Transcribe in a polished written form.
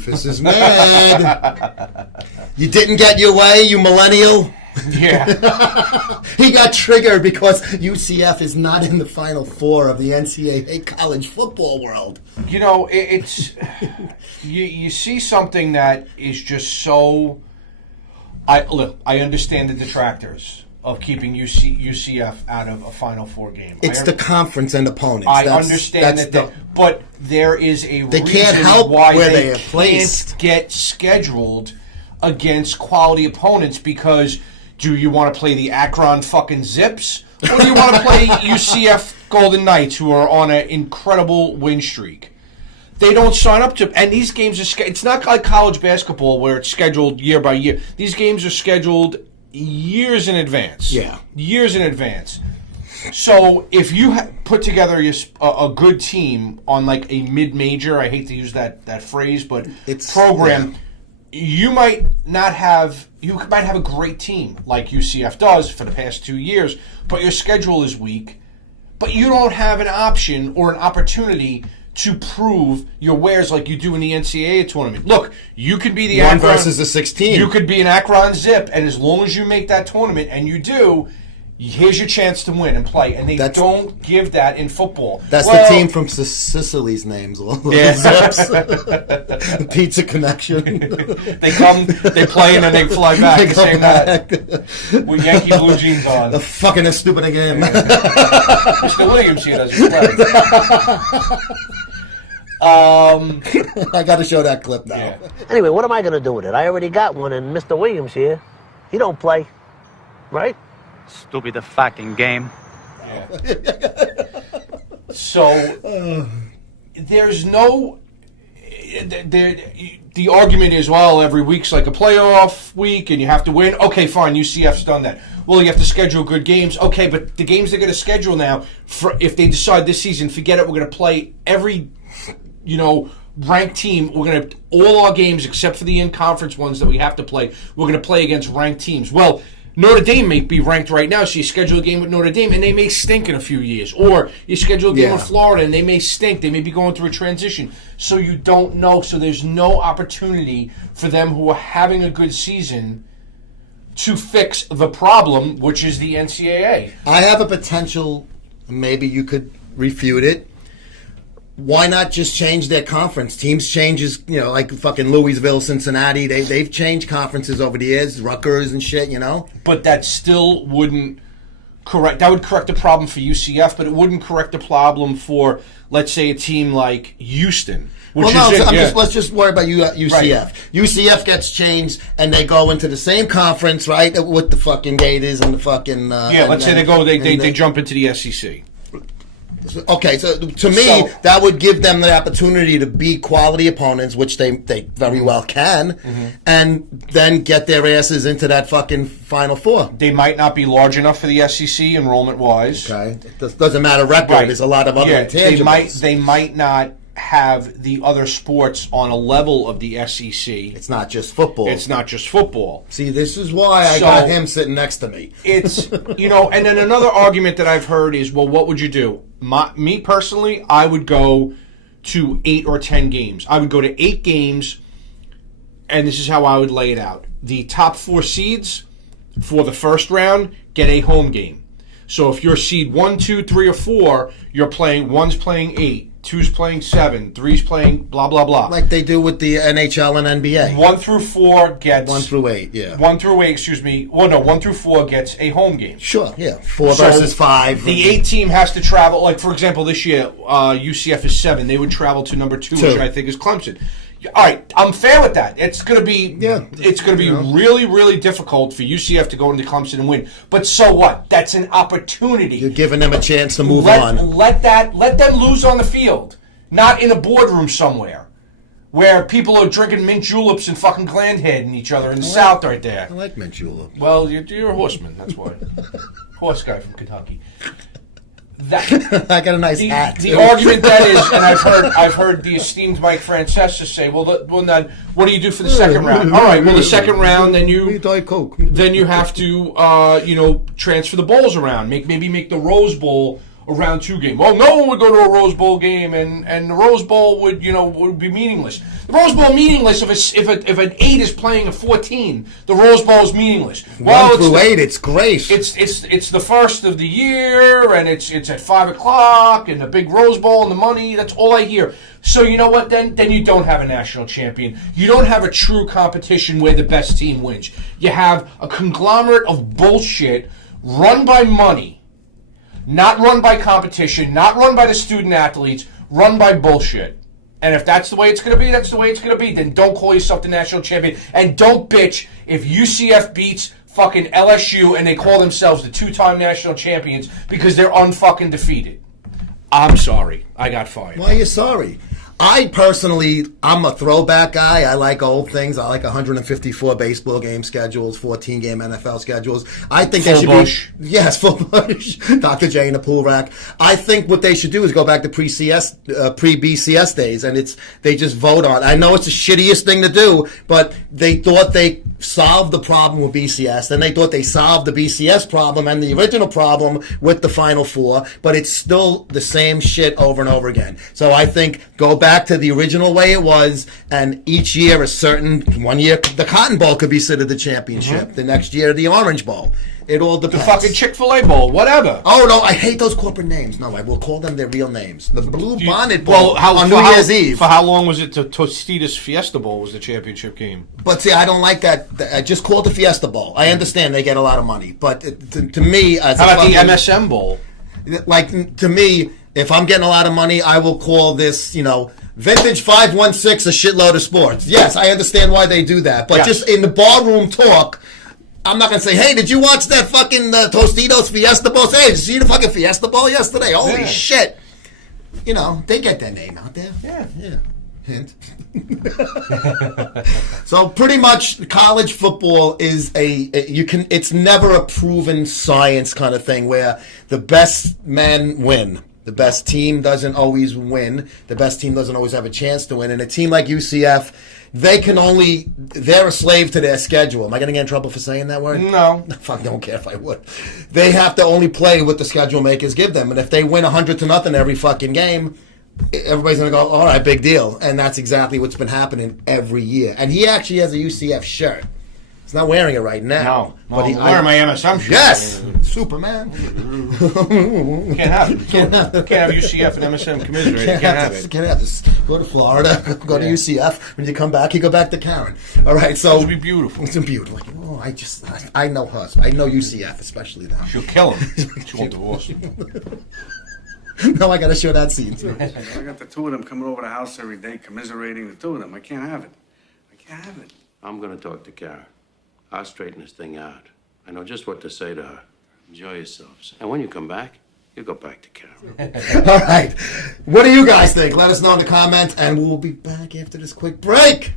Keefus is mad. You didn't get your way, you millennial. Yeah. He got triggered because UCF is not in the Final Four of the NCAA College Football world. You know, it's you see something that is just so. I understand the detractors of keeping UCF out of a Final Four game. It's the conference and opponents. I understand that, but there is a they reason can't help why where they are can't placed. Get scheduled against quality opponents because do you want to play the Akron fucking Zips or do you want to play UCF Golden Knights who are on an incredible win streak? They don't sign up to, and these games are. It's not like college basketball where it's scheduled year by year. These games are scheduled years in advance. Yeah, years in advance. So if you put together a good team on like a mid-major, I hate to use that phrase, but it's program, you might not have. You might have a great team like UCF does for the past 2 years, but your schedule is weak. But you don't have an option or an opportunity to prove your wares like you do in the NCAA tournament. Look, you could be the One Akron versus the 16. You could be an Akron Zip, and as long as you make that tournament, and you do, here's your chance to win and play. And they don't give that in football. That's the team from Sicily's names. All those Zips. Pizza Connection. They come, they play, and then they fly back. The same night with Yankee blue jeans on. The fucking stupid again. Mr. Williams here doesn't play. I got to show that clip now. Yeah. Anyway, what am I going to do with it? I already got one, and Mr. Williams here, he don't play, right? Stupid fucking game. Yeah. So there's no. The argument is, well, every week's like a playoff week, and you have to win. Okay, fine. UCF's done that. Well, you have to schedule good games. Okay, but the games they're going to schedule now, if they decide this season, forget it. We're going to play every, ranked team. We're going to all our games except for the in-conference ones that we have to play. We're going to play against ranked teams. Well, Notre Dame may be ranked right now, so you schedule a game with Notre Dame, and they may stink in a few years. Or you schedule a game with Florida, and they may stink. They may be going through a transition. So you don't know. So there's no opportunity for them who are having a good season to fix the problem, which is the NCAA. I have a potential, maybe you could refute it. Why not just change their conference? Teams changes, like fucking Louisville, Cincinnati. They've changed conferences over the years, Rutgers and shit, But that still wouldn't correct. That would correct the problem for UCF, but it wouldn't correct the problem for, let's say, a team like Houston. Let's just worry about UCF. Right. UCF gets changed, and they go into the same conference, right, with the fucking Gators and the fucking. Let's say they jump into the SEC. Okay, so to me, that would give them the opportunity to beat quality opponents, which they very well can, and then get their asses into that fucking Final Four. They might not be large enough for the SEC enrollment-wise. Okay, it doesn't matter record. Right. There's a lot of other intangibles. They might not have the other sports on a level of the SEC. It's not just football. See, this is why I got him sitting next to me. It's, and then another argument that I've heard is, well, what would you do? Me personally, I would go to 8 or 10 games. I would go to 8 games, and this is how I would lay it out. The top 4 seeds for the first round get a home game. So if you're seed 1, 2, 3, or 4, one's playing 8. 2's playing 7, 3's playing blah, blah, blah. Like they do with the NHL and NBA. 1 through 4 gets... 1 through 8, yeah. 1 through 8, excuse me. Well, no, 1 through 4 gets a home game. Sure, yeah. 4 versus 5. The 8 team has to travel. Like, for example, this year, UCF is 7. They would travel to number 2, which I think is Clemson. All right, I'm fair with that. It's going to be really, really difficult for UCF to go into Clemson and win. But so what? That's an opportunity. You're giving them a chance to move on. Let them lose on the field, not in a boardroom somewhere where people are drinking mint juleps and fucking gland-heading each other in the South right there. I like mint juleps. Well, you're a horseman, that's why. Horse guy from Kentucky. I got a nice hat. The argument that is, and I've heard the esteemed Mike Francesa say, well, then what do you do for the second round? All right, well, the second round, then you have to transfer the bowls around. Maybe make the Rose Bowl a round 2 game. Well, no one would go to a Rose Bowl game, and the Rose Bowl would be meaningless. The Rose Bowl meaningless if an 8 is playing a 14. The Rose Bowl is meaningless. Well, 1 through 8, it's great. It's the first of the year, and it's at 5 o'clock, and the big Rose Bowl and the money. That's all I hear. So you know what? Then you don't have a national champion. You don't have a true competition where the best team wins. You have a conglomerate of bullshit run by money, not run by competition, not run by the student athletes, run by bullshit. And if that's the way it's going to be, that's the way it's going to be. Then don't call yourself the national champion. And don't bitch if UCF beats fucking LSU and they call themselves the 2-time national champions because they're unfucking defeated. I'm sorry. I got fired. Why are you sorry? I'm a throwback guy. I like old things. I like 154 baseball game schedules, 14-game NFL schedules. I think full they should bush. be... Yes, full bush. Dr. J in the pool rack. I think what they should do is go back to pre-BCS days, and they just vote on it. I know it's the shittiest thing to do, but they thought they solved the problem with BCS, then they thought they solved the BCS problem and the original problem with the Final Four, but it's still the same shit over and over again. So I think go back to the original way it was, and each year one year the Cotton Bowl could be considered the championship, the next year the Orange Bowl. It all depends. The fucking Chick-fil-A Bowl, whatever. Oh, no, I hate those corporate names. No, I will call them their real names. The Blue Bonnet Bowl on New Year's Eve. For how long was it? Tostitos Fiesta Bowl was the championship game. But see, I don't like that. I just call it the Fiesta Bowl. I understand they get a lot of money. But to me... How about the MSM Bowl? Like, to me, if I'm getting a lot of money, I will call this, Vintage 516 a shitload of sports. Yes, I understand why they do that. But just in the barroom talk... I'm not going to say, hey, did you watch that fucking Tostitos Fiesta Bowl? Hey, did you see the fucking Fiesta Bowl yesterday? Holy shit. They get their name out there. Yeah. Hint. So pretty much college football is it's never a proven science kind of thing where the best men win. The best team doesn't always win. The best team doesn't always have a chance to win. And a team like UCF, they're a slave to their schedule. Am I going to get in trouble for saying that word? No. Fuck, don't care if I would. They have to only play what the schedule makers give them. And if they win 100-0 every fucking game, everybody's going to go, all right, big deal. And that's exactly what's been happening every year. And he actually has a UCF shirt. He's not wearing it right now. No, but I'm wearing my MSM shirt. Yes! Superman. Can't have it. Can't have UCF and MSM commiserating. Can't have it. Can't have this. Go to Florida. Go to UCF. When you come back, you go back to Karen. All right, so... It'll be beautiful. It's beautiful. Oh, I know her. I know UCF, especially now. She'll kill him. She won't divorce him. No, I got to show that scene, too. I got the two of them coming over the house every day, commiserating the two of them. I can't have it. I can't have it. I'm going to talk to Karen. I'll straighten this thing out. I know just what to say to her. Enjoy yourselves. And when you come back, you go back to Karen. All right. What do you guys think? Let us know in the comments, and we'll be back after this quick break.